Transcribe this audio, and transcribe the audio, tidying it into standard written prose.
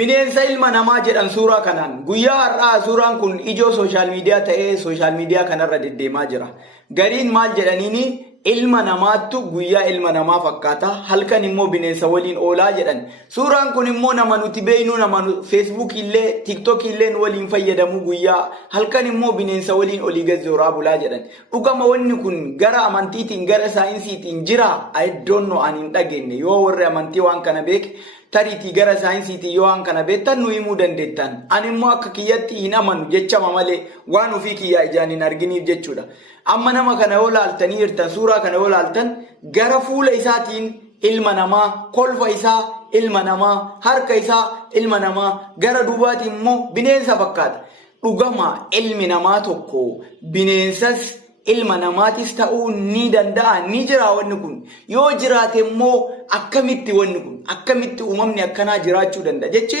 Bineensa ilma namaa jedhan suuraa kanaan guyyaa har'aa suuraan kun ijoo sooshaal miidiyaa ta'ee sooshaal miidiyaa kanarra deddeemaa jira. Gariin maal jedhaniini ilma namaattu guyyaa ilma namaa fakkaata halkan immoo bineensa waliin oolaa jedhan. Suuraan kun immoo nama nuti beeynu nama Facebook illee TikTok illee waliin fayyadamu guyyaa halkan immoo bineensa waliin olii gazooraa bulaa jedhan. Dhugama wanni kun gara amantiitiin gara saayinsiitiin jira I don't know ani hin dhageenye yoo warri amantii waan kana beek tariitii gara saayinsiitii yoo waan kana beektan nu himuu dandeettan. Ani immoo akka kiyyatti hin amanu jechama malee waan ofii kiyyaa ijaan hin arginiif jechuudha. Amma nama kana yoo laaltanii jirtan suuraa kana yoo laaltan gara fuula isaatiin ilma namaa, kolfa isaa ilma namaa, harka isaa ilma namaa, gara duubaatiin immoo bineensa fakkaata. Dhugama ilmi namaa tokko bineensas ilma namaatis ta'uu ni danda'a ni jira wanni kun. Yoo jiraate immoo akkamitti wanni kun akkamitti uumamni akkanaa jiraachuu danda'a jechuudha.